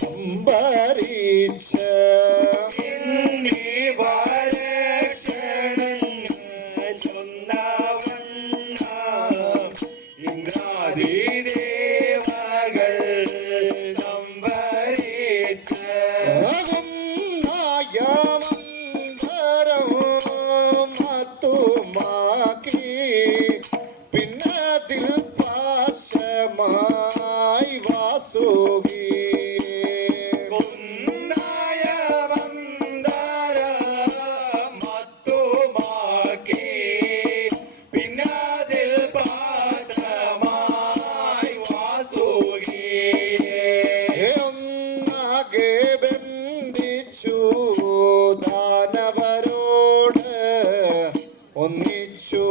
സംഭരിച്ച ഒന്നിച്ചു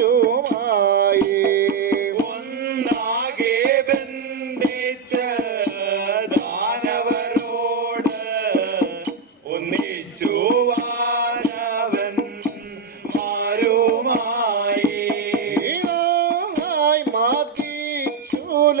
വാനവന്മാരുമായി ഒന്നാകെ ബന്ധിച്ച ദാനവരോട് ഒന്നിച്ചു വാനവന്മാരുമായി മാറ്റി ചൂല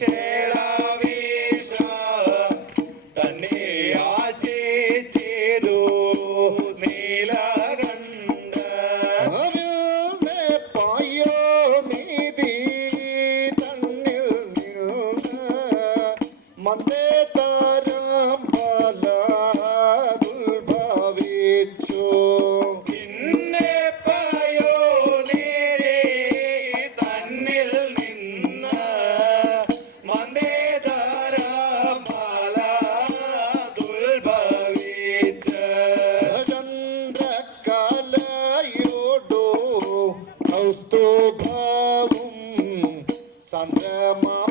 share. Sandra Mama.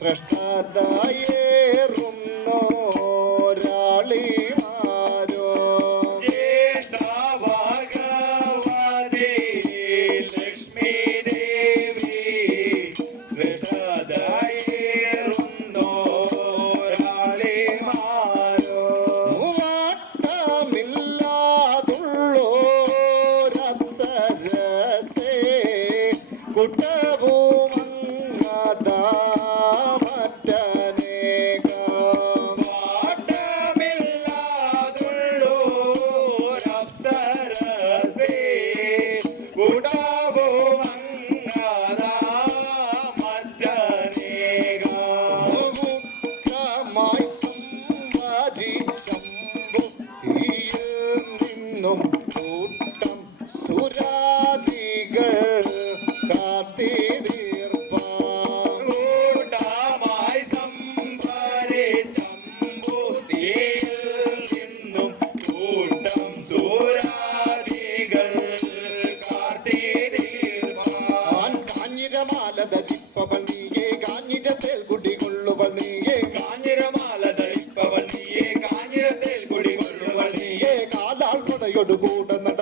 nossa estrada. എന്നും കൂട്ടം സുരാദികൾ കാത്തിരീർപ്പാടാമായി സംഭരിച്ചമ്പൂതിയിൽ നിന്നും കൂട്ടം സുരാദികൾ കാത്തിരീർപ്പാൻ കാഞ്ഞിരമാലതരി ಕೂಡ ನಟ